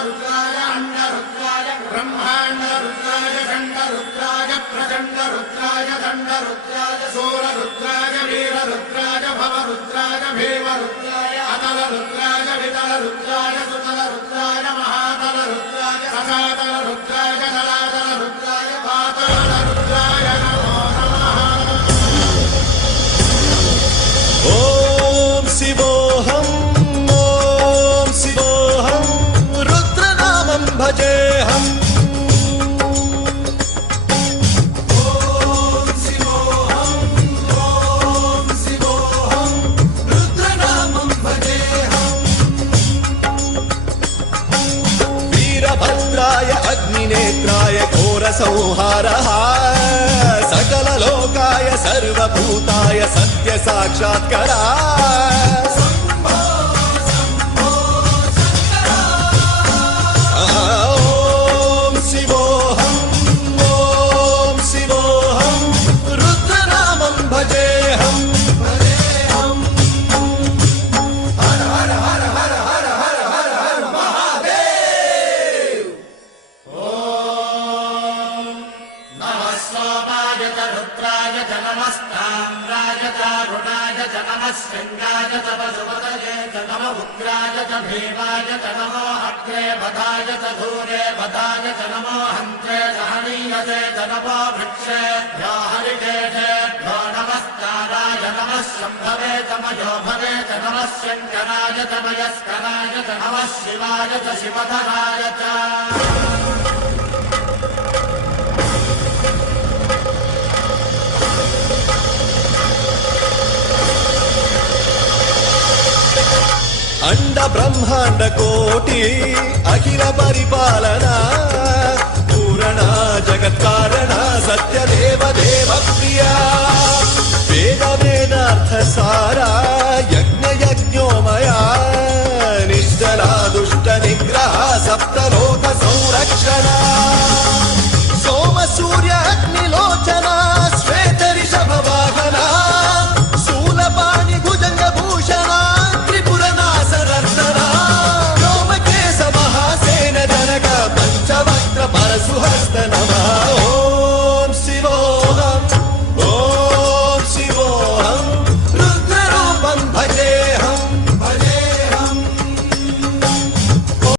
रुद्राय अंडरुद्राय ब्रह्मांडरुद्राय खंडरुद्राय प्रचंडरुद्राय दंडरुद्राय सूररुद्राय वीररुद्राय भवरुद्राय भीमरुद्राय अतलरुद्राय वितलरुद्राय सुतलरुद्राय महातलरुद्राय ससातलरुद्राय जलातलरुद्राय पातालरुद्राय नमो नमः। ओम शिवोऽहं रुद्रनामं भजेऽहम्। वीरभद्राय अग्निनेत्राय घोरसंहारः सकललोकाय सर्वभूताय सत्यसाक्षात्करा। ओम शिवोऽहं रुद्रनामं भजेऽहम्। हर हर हर हर हर हर हर हर महादेव। ओम नमः सोमाय च रुद्राय च नमस्ताम्राय च रुणाय च नमः शृङ्गाय च पशुपतये च नमः उग्राय च भीमाय च नमो अग्रे वधाय च धूरे वधाय च नमो हन्त्रे च हनीयसे च नमो वृक्षेभ्यो हरिकेशेभ्यो नमस्काराय नमः शम्भवे च मयोभवे च नमः शङ्कराय च मयस्कराय च नमः शिवाय च शिवधराय च। अंड ब्रह्मांड कोटि अखिल परिपालना पूरणा जगत्कारणा सत्य देव देव प्रिया वेद वेदार्थ सारा